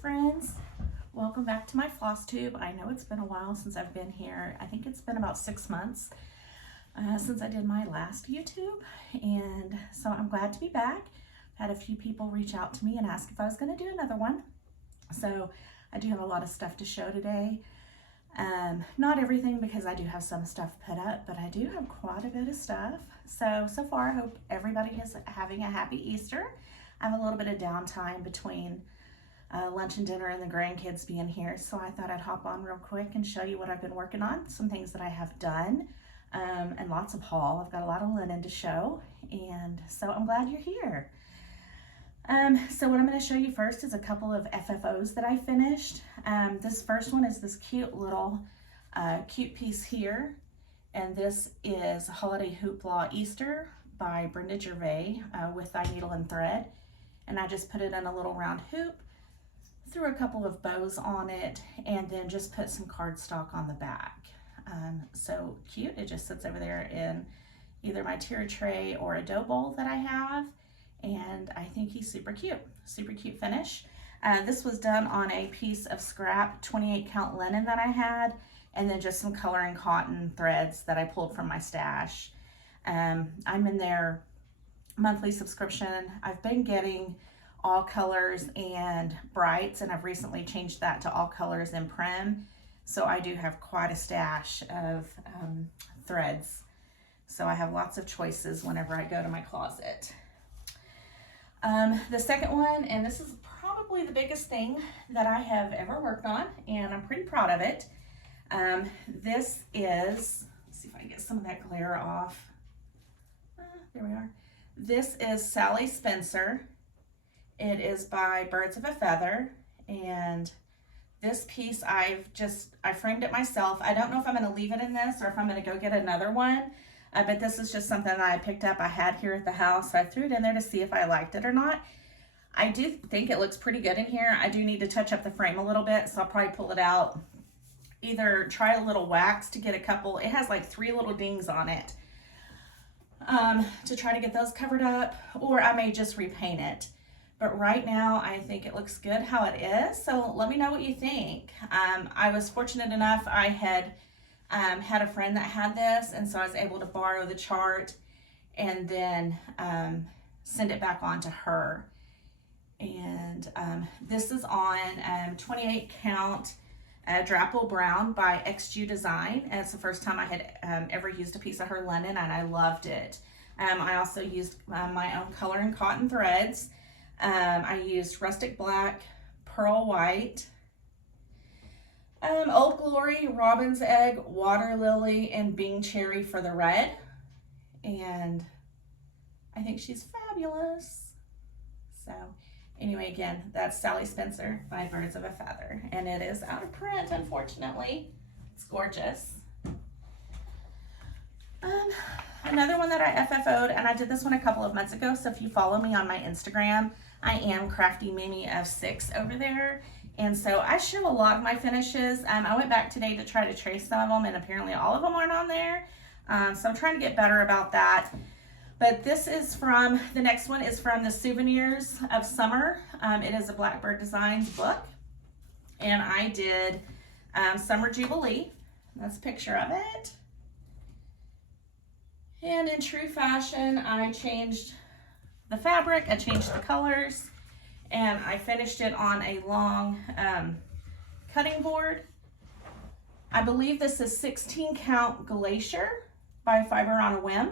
friends, welcome back to my Flosstube. I know it's been a while since I've been here. I think it's been about 6 months since I did my last YouTube, and so I'm glad to be back. I've had a few people reach out to me and ask if I was going to do another one, so I do have a lot of stuff to show today. Not everything, because I do have some stuff put up, but I do have quite a bit of stuff. So far I hope everybody is having a happy Easter. I have a little bit of downtime between lunch and dinner and the grandkids being here, so I thought I'd hop on real quick and show you what I've been working on, some things that I have done, and lots of haul. I've got a lot of linen to show, and so I'm glad you're here. So what I'm going to show you first is a couple of FFOs that I finished. This first one is this cute little cute piece here, and this is Holiday Hoopla Easter by Brenda Gervais with Thy Needle and Thread, and I just put it in a little round hoop, threw a couple of bows on it, and then just put some cardstock on the back. So cute. It just sits over there in either my tier tray or a dough bowl that I have, and I think he's super cute finish. This was done on a piece of scrap 28 count linen that I had, and then just some coloring cotton threads that I pulled from my stash. I'm in their monthly subscription. I've been getting all colors and brights, and I've recently changed that to all colors and prim, so I do have quite a stash of threads, so I have lots of choices whenever I go to my closet. The second one, and this is probably the biggest thing that I have ever worked on, and I'm pretty proud of it. This is, let's see if I can get some of that glare off. There we are. This is Sally Spencer. It is by Birds of a Feather, and this piece I framed it myself. I don't know if I'm going to leave it in this or if I'm going to go get another one, but this is just something that I picked up. I had here at the house, so I threw it in there to see if I liked it or not. I do think it looks pretty good in here. I do need to touch up the frame a little bit, so I'll probably pull it out, either try a little wax to get a couple. It has like 3 little dings on it, to try to get those covered up, or I may just repaint it. But right now, I think it looks good how it is. So let me know what you think. I was fortunate enough, I had had a friend that had this, and so I was able to borrow the chart and then send it back on to her. And this is on 28 count Drapple Brown by XG Design. And it's the first time I had ever used a piece of her linen, and I loved it. I also used my own color and cotton threads. I used rustic black, pearl white, Old Glory, robin's egg, water lily, and Bing cherry for the red. And I think she's fabulous. So anyway, again, that's Sally Spencer by Birds of a Feather, and it is out of print, unfortunately. It's gorgeous. Another one that I FFO'd, and I did this one a couple of months ago, so if you follow me on my Instagram, I am Crafty Mimi of 6 over there, and so I show a lot of my finishes. I went back today to try to trace some of them, and apparently all of them aren't on there, so I'm trying to get better about that. But this is from, the next one is from the Souvenirs of Summer. It is a Blackbird Designs book, and I did Summer Jubilee. That's a picture of it. And in true fashion, I changed the fabric, I changed the colors, and I finished it on a long cutting board. I believe this is 16 count Glacier by Fiber on a Whim.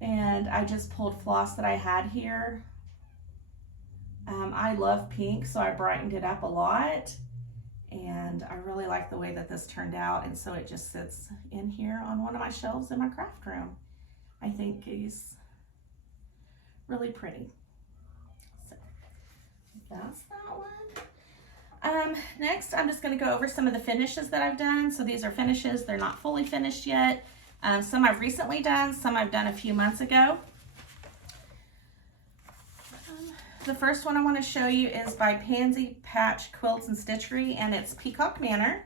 And I just pulled floss that I had here. I love pink, so I brightened it up a lot. And I really like the way that this turned out, and so it just sits in here on one of my shelves in my craft room. I think he's really pretty. So that's that one. Next, I'm just going to go over some of the finishes that I've done. So these are finishes. They're not fully finished yet. Some I've recently done, some I've done a few months ago. The first one I want to show you is by Pansy Patch Quilts and Stitchery, and it's Peacock Manor.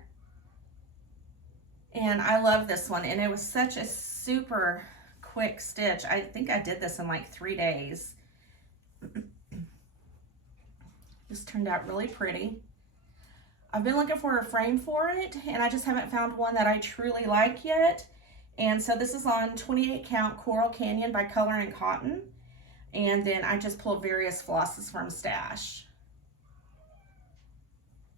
And I love this one, and it was such a super quick stitch. I think I did this in like 3 days. This turned out really pretty. I've been looking for a frame for it, and I just haven't found one that I truly like yet. And so this is on 28 count Coral Canyon by Color and Cotton. And then I just pulled various flosses from Stash.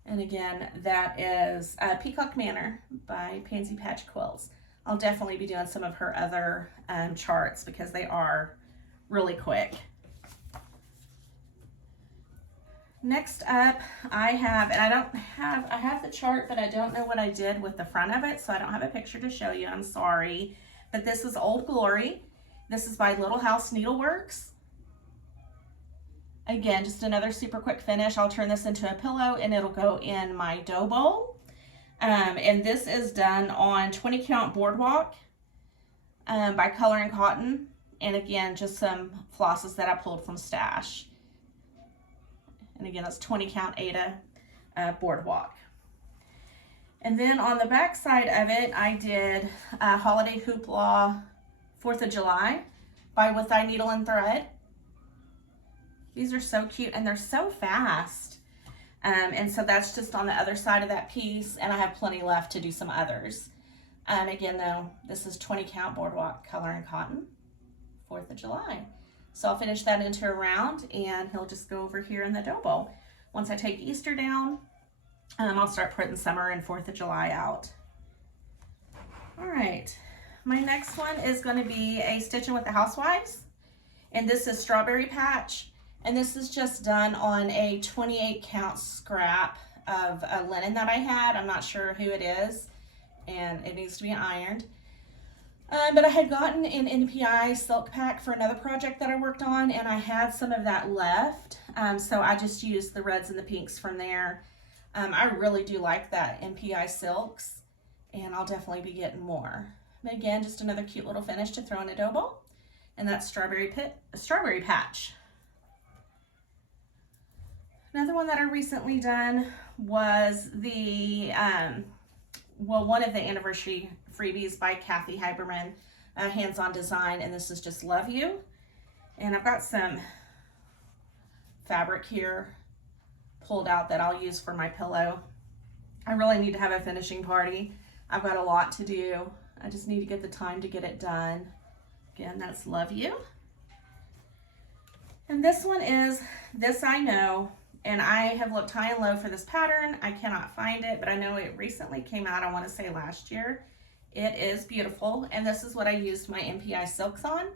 And again, that is Peacock Manor by Pansy Patch Quilts. I'll definitely be doing some of her other charts because they are really quick. Next up, I have the chart, but I don't know what I did with the front of it, so I don't have a picture to show you. I'm sorry. But this is Old Glory. This is by Little House Needleworks. Again, just another super quick finish. I'll turn this into a pillow and it'll go in my dough bowl. And this is done on 20 count Boardwalk by Color and Cotton. And again, just some flosses that I pulled from Stash. And again, that's 20 count Ada Boardwalk. And then on the back side of it, I did Holiday Hoopla 4th of July by With Thy Needle and Thread. These are so cute and they're so fast. And so that's just on the other side of that piece, and I have plenty left to do some others. Again though, this is 20 count Boardwalk Color and Cotton, 4th of July. So I'll finish that into a round and he'll just go over here in the dough bowl. Once I take Easter down, I'll start putting summer and 4th of July out. All right, my next one is going to be a Stitching with the Housewives. And this is Strawberry Patch. And this is just done on a 28 count scrap of a linen that I had. I'm not sure who it is, and it needs to be ironed. But I had gotten an NPI silk pack for another project that I worked on, and I had some of that left. So I just used the reds and the pinks from there. I really do like that NPI silks, and I'll definitely be getting more. But again, just another cute little finish to throw in a dough bowl. And that's Strawberry Patch. Another one that I recently done was the, one of the anniversary freebies by Kathy Heiberman, Hands-On Design, and this is just Love You. And I've got some fabric here pulled out that I'll use for my pillow. I really need to have a finishing party. I've got a lot to do. I just need to get the time to get it done. Again, that's Love You. And this one is This I Know. And I have looked high and low for this pattern. I cannot find it, but I know it recently came out, I want to say last year. It is beautiful. And this is what I used my MPI silks on.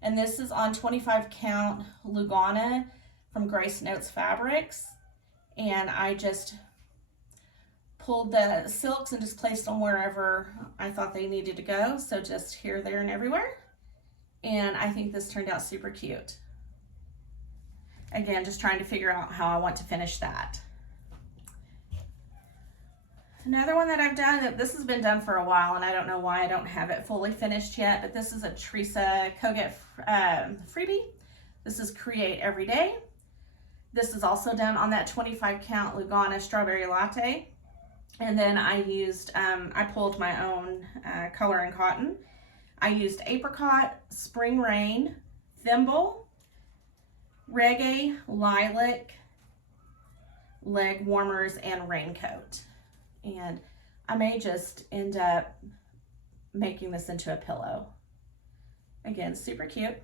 And this is on 25 count Lugana from Grace Notes Fabrics. And I just pulled the silks and just placed them wherever I thought they needed to go. So just here, there, and everywhere. And I think this turned out super cute. Again, just trying to figure out how I want to finish that. Another one that I've done, this has been done for a while, and I don't know why I don't have it fully finished yet, but this is a Teresa Koget freebie. This is Create Every Day. This is also done on that 25 count Lugana Strawberry Latte. And then I used, I pulled my own Color and Cotton. I used Apricot, Spring Rain, Thimble, Reggae, Lilac, Leg Warmers, and Raincoat. And I may just end up making this into a pillow. Again, super cute.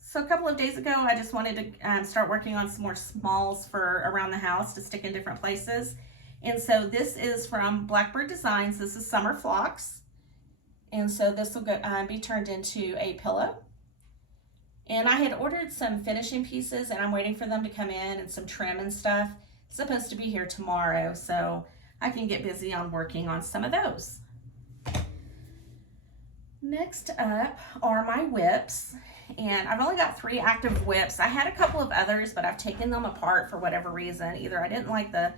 So a couple of days ago, I just wanted to start working on some more smalls for around the house to stick in different places. And so this is from Blackbird Designs. This is Summer Phlox. And so this will be turned into a pillow. And I had ordered some finishing pieces, and I'm waiting for them to come in, and some trim and stuff. It's supposed to be here tomorrow, so I can get busy on working on some of those. Next up are my whips, and I've only got 3 active whips. I had a couple of others, but I've taken them apart for whatever reason. Either I didn't like the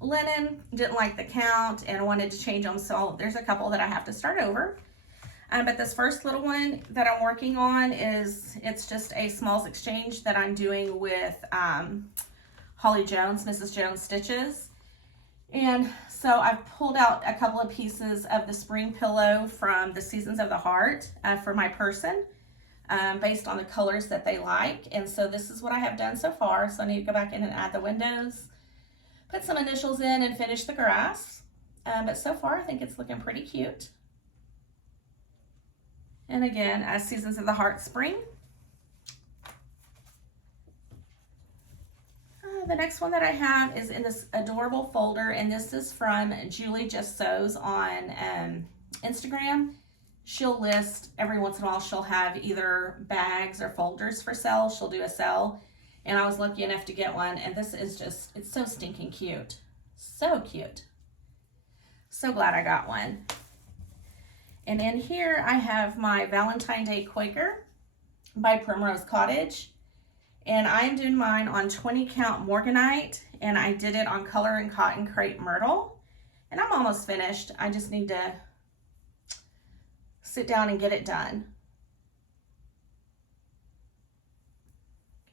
linen, didn't like the count, and wanted to change them, so there's a couple that I have to start over. But this first little one that I'm working on it's just a smalls exchange that I'm doing with Holly Jones, Mrs. Jones Stitches. And so I've pulled out a couple of pieces of the spring pillow from the Seasons of the Heart for my person. based on the colors that they like. And so this is what I have done so far. So I need to go back in and add the windows, put some initials in, and finish the grass. But so far I think it's looking pretty cute. And again, as Seasons of the Heart Spring. The next one that I have is in this adorable folder, and this is from Julie Just Sews on Instagram. She'll list, every once in a while, she'll have either bags or folders for sale. She'll do a sale, and I was lucky enough to get one, and this is just, it's so stinking cute. So cute. So glad I got one. And in here, I have my Valentine Day Quaker by Primrose Cottage. And I'm doing mine on 20 count Morganite, and I did it on Color and Cotton Crepe Myrtle. And I'm almost finished. I just need to sit down and get it done.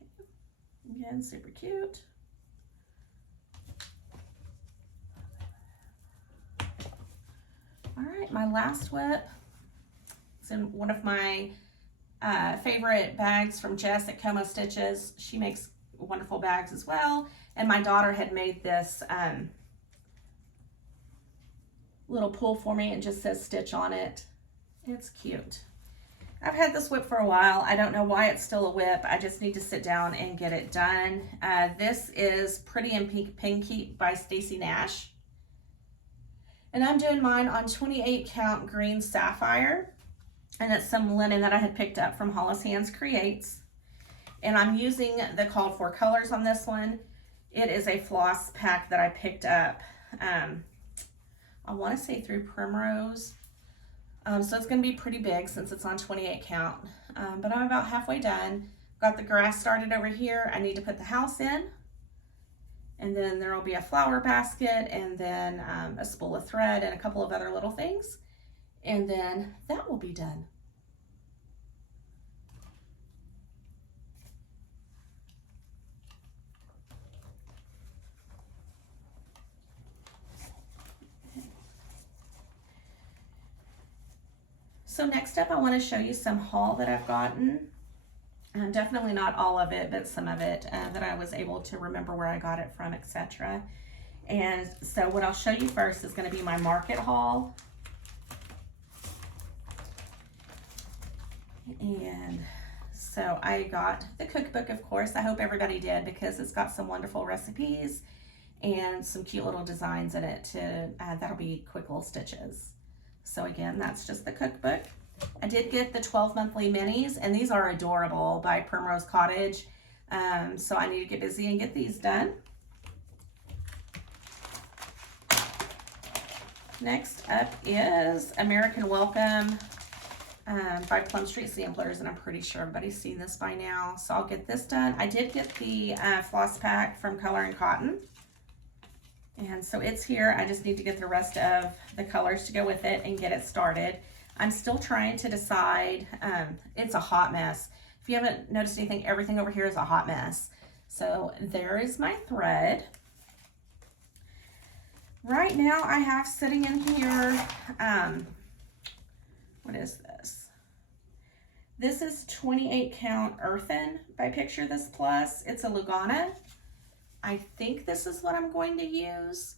Okay. Again, super cute. All right, my last whip. It's in one of my favorite bags from Jess at Komstitches. She makes wonderful bags as well. And my daughter had made this little pull for me. It just says Stitch on it. It's cute. I've had this whip for a while. I don't know why it's still a whip. I just need to sit down and get it done. This is Pretty and Pinky by Stacy Nash. And I'm doing mine on 28 count green sapphire. And it's some linen that I had picked up from Hollis Hands Creates. And I'm using the called for colors on this one. It is a floss pack that I picked up, I want to say through Primrose. So it's going to be pretty big since it's on 28 count. But I'm about halfway done. Got the grass started over here. I need to put the house in. And then there will be a flower basket, and then a spool of thread and a couple of other little things. And then that will be done. So next up, I want to show you some haul that I've gotten. Definitely not all of it, but some of it that I was able to remember where I got it from, etc. And so what I'll show you first is going to be my market haul. And so I got the cookbook, of course. I hope everybody did, because it's got some wonderful recipes and some cute little designs in it to that'll be quick little stitches. So again, that's just the cookbook. I did get the 12 monthly minis, and these are adorable by Primrose Cottage. So I need to get busy and get these done. Next up is American Welcome by Plum Street Samplers, and I'm pretty sure everybody's seen this by now, so I'll get this done. I did get the floss pack from Color and Cotton, and so it's here. I just need to get the rest of the colors to go with it and get it started. I'm still trying to decide. It's a hot mess. If you haven't noticed anything, everything over here is a hot mess. So there is my thread. Right now I have sitting in here, what is this? This is 28 count Earthen by Picture This Plus. It's a Lugana. I think this is what I'm going to use,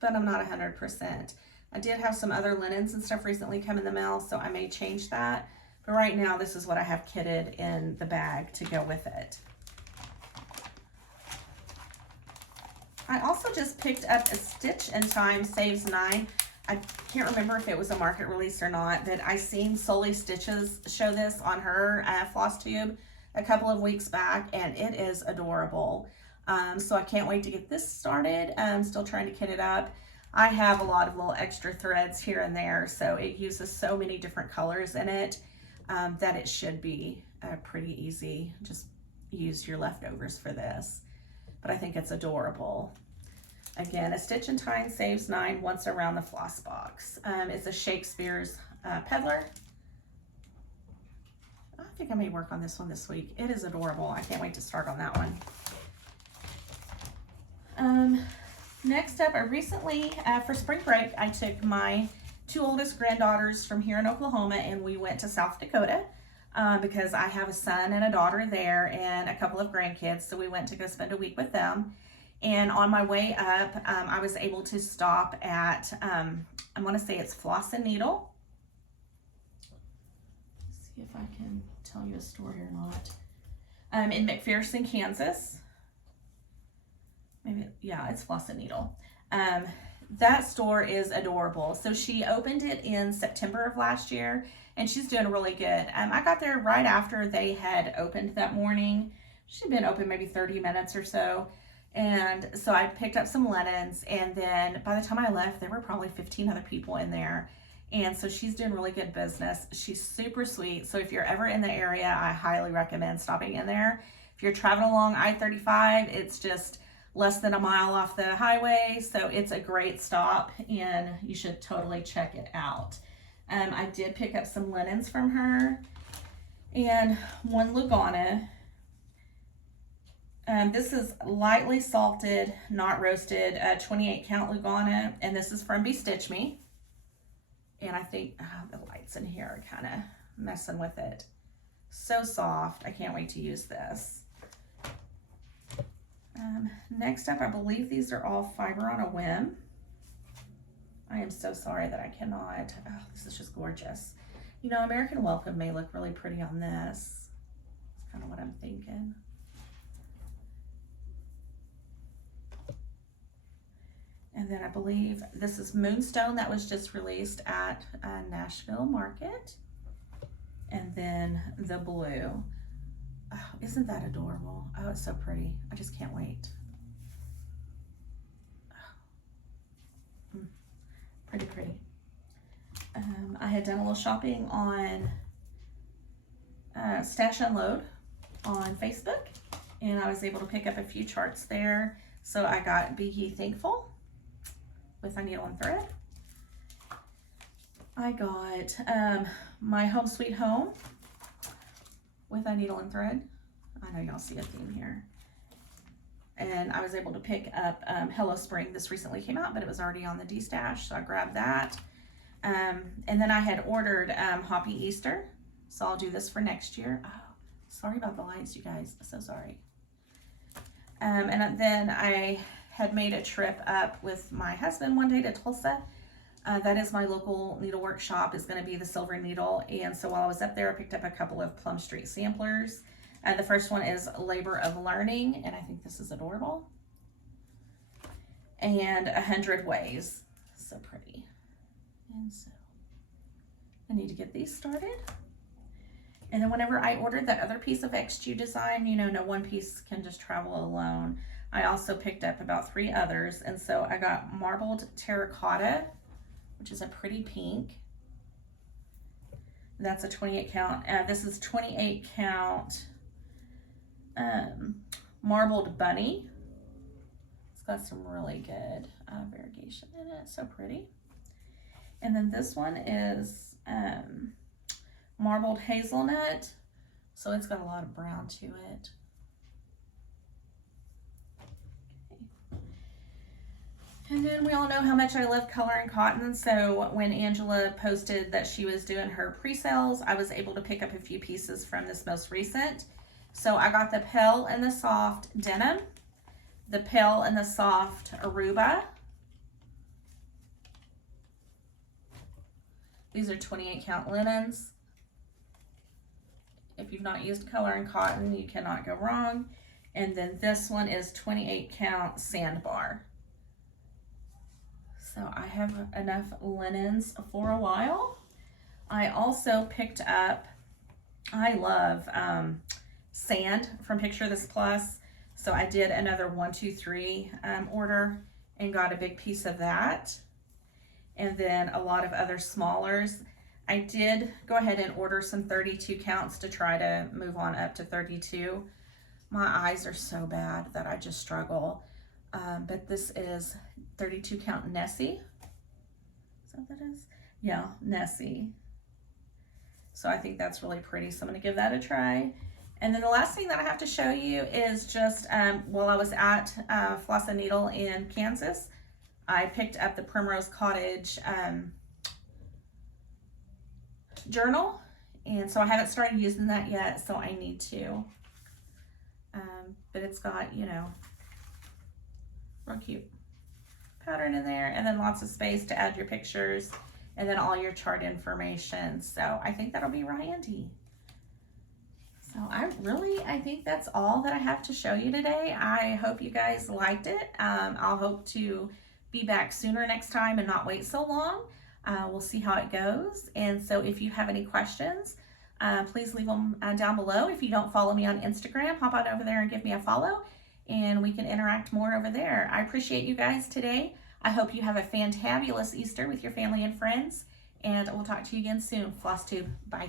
but I'm not 100%. I did have some other linens and stuff recently come in the mail, so I may change that. But right now, this is what I have kitted in the bag to go with it. I also just picked up a Stitch in Time Saves 9. I can't remember if it was a market release or not, but I seen Solely Stitches show this on her Flosstube a couple of weeks back, and it is adorable. So I can't wait to get this started. I'm still trying to kit it up. I have a lot of little extra threads here and there, so it uses so many different colors in it that it should be pretty easy. Just use your leftovers for this. But I think it's adorable. Again, a Stitch in Time Saves 9 once around the floss box. It's a Shakespeare's Peddler. I think I may work on this one this week. It is adorable. I can't wait to start on that one. Next up, I recently, for spring break, I took my two oldest granddaughters from here in Oklahoma, and we went to South Dakota. because I have a son and a daughter there and a couple of grandkids. So we went to go spend a week with them. And on my way up, I was able to stop at, I want to say it's Floss and Needle. Let's see if I can tell you a story or not. In McPherson, Kansas. Maybe, yeah, it's Floss and Needle. That store is adorable. So she opened it in September of last year, and she's doing really good. I got there right after they had opened that morning. She'd been open maybe 30 minutes or so. And so I picked up some linens, and then by the time I left, there were probably 15 other people in there. And so she's doing really good business. She's super sweet. So if you're ever in the area, I highly recommend stopping in there. If you're traveling along I-35, it's just less than a mile off the highway. So it's a great stop, and you should totally check it out. I did pick up some linens from her and one Lugana. This is lightly salted, not roasted, 28 count Lugana, and this is from Bestitch Me. And I think the lights in here are kind of messing with it. So soft. I can't wait to use this. Next up, I believe these are all Fiber on a Whim. I am so sorry that I cannot. Oh, this is just gorgeous. You know, American Welcome may look really pretty on this. That's kind of what I'm thinking. And then I believe this is Moonstone that was just released at Nashville Market. And then the blue. Oh, isn't that adorable? Oh, it's so pretty. I just can't wait. Oh. Pretty, pretty. I had done a little shopping on Stash Unload on Facebook, and I was able to pick up a few charts there. So I got Be Ye Thankful with a needle and thread. I got My Home Sweet Home with a needle and thread. I know y'all see a theme here. And I was able to pick up Hello Spring. This recently came out, but it was already on the D-stash, so I grabbed that. And then I had ordered Hoopla Easter, so I'll do this for next year. Oh, sorry about the lights, you guys. So sorry. And then I had made a trip up with my husband one day to Tulsa. That is my local needlework shop, is going to be the Silver Needle. And so while I was up there, I picked up a couple of Plum Street samplers. The first one is Labor of Learning, and I think this is adorable. And 100 Ways. So pretty. And so I need to get these started. And then whenever I ordered that other piece of XQ design, you know, no one piece can just travel alone. I also picked up about 3 others. And so I got Marbled Terracotta, which is a pretty pink. That's a 28 count. This is 28 count Marbled Bunny. It's got some really good variegation in it. So pretty. And then this one is Marbled Hazelnut. So it's got a lot of brown to it. And then we all know how much I love coloring cotton. So when Angela posted that she was doing her pre-sales, I was able to pick up a few pieces from this most recent. So I got the Pale and the Soft Denim, the Pale and the Soft Aruba. These are 28 count linens. If you've not used coloring cotton, you cannot go wrong. And then this one is 28 count Sandbar. So I have enough linens for a while. I also picked up, I love sand from Picture This Plus. So I did another 1, 2, 3 order and got a big piece of that. And then a lot of other smallers. I did go ahead and order some 32 counts to try to move on up to 32. My eyes are so bad that I just struggle. But this is 32 count Nessie. Is that what that is? Yeah, Nessie. So I think that's really pretty. So I'm going to give that a try. And then the last thing that I have to show you is just while I was at Floss and Needle in Kansas, I picked up the Primrose Cottage journal. And so I haven't started using that yet, so I need to. But it's got, you know, real cute pattern in there, and then lots of space to add your pictures, and then all your chart information. So I think that'll be real handy. So I think that's all that I have to show you today. I hope you guys liked it. I'll hope to be back sooner next time and not wait so long. We'll see how it goes. And so if you have any questions, please leave them down below. If you don't follow me on Instagram, hop on over there and give me a follow, and we can interact more over there. I appreciate you guys today. I hope you have a fantabulous Easter with your family and friends, and we'll talk to you again soon. Flosstube, bye.